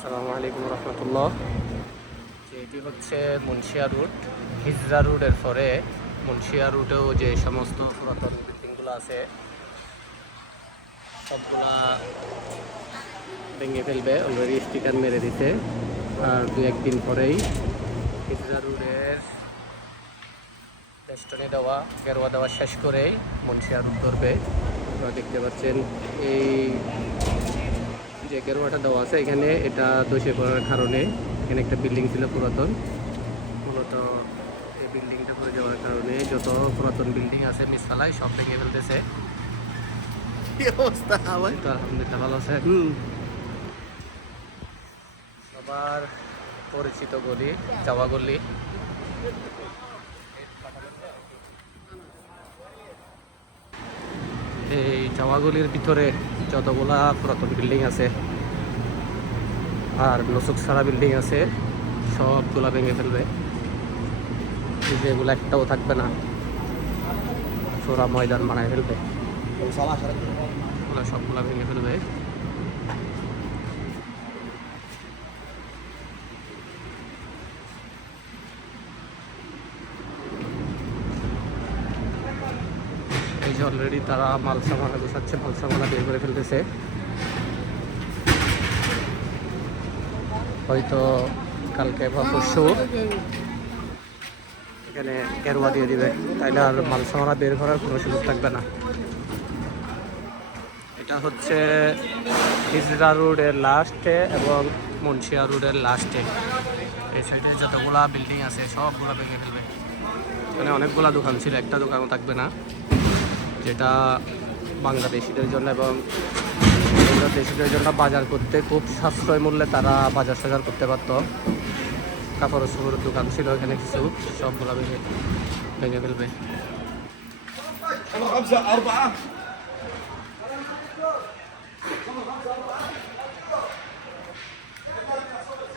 আসসালামু আলাইকুম রহমতুল্লাহ। এটি হচ্ছে মুন্সিয়া রুট। হিজরা রুটের পরে মুন্সিয়া রুটেও যে সমস্ত পুরাতন বিল্ডিংগুলো আছে সবগুলা ভেঙে ফেলবে, অলরেডি স্টিকার মেরে দিতে। আর দু একদিন পরেই হিজরা রুটের বেষ্টনী দেওয়া গেরুয়া দেওয়া শেষ করেই মুন্সিয়া রুট ধরবে। আপনারা দেখতে পাচ্ছেন এই যে গেরুয়াটা দেওয়া আছে এখানে, এটা দোষে পড়ার কারণে এখানে একটা বিল্ডিং ছিল পুরাতন। মূলত এই বিল্ডিংটা পড়ে যাওয়ার কারণে যত পুরাতন বিল্ডিং আছে মিসফালায় সব ভেঙে ফেলতেছে। কি অবস্থা ভাই? তো আলহামদুলিল্লাহ ভালো আছে। সবার পরিচিত গলি যাওয়া গলি। এই যাওয়াগুলির ভিতরে যতগুলা পুরাতন বিল্ডিং আছে আর নসুক সারা বিল্ডিং আছে সবগুলা ভেঙে ফেলবে। যেগুলো একটাও থাকবে না, সোরা ময়দান বানায় ফেলবে, সবগুলা ভেঙে ফেলবে। এই যে অলরেডি তারা মালসামালা গোছাচ্ছে, মালসামালা বের করে ফেলতেছে। হয়তো কালকে বা পরশু এখানে গেরুয়া দিয়ে দিবে, তাইলে আর মালসামালা বের করার কোনো সুযোগ থাকবে না। এটা হচ্ছে হিজরা রোডের লাস্টে এবং মুন্সিয়া রোডের লাস্টে। এই সাইডে যতগুলা বিল্ডিং আছে সবগুলা ভেঙে ফেলবে। এখানে অনেকগুলা দোকান ছিল, একটা দোকানও থাকবে না, যেটা বাংলাদেশিদের জন্য এবং দেশিদের জন্য বাজার করতে খুব সাশ্রয় মূল্যে তারা বাজার সাজার করতে পারতো। কাপড় চোপড়ের দোকান ছিল এখানে কিছু, সবগুলা ভেঙে ফেলবে।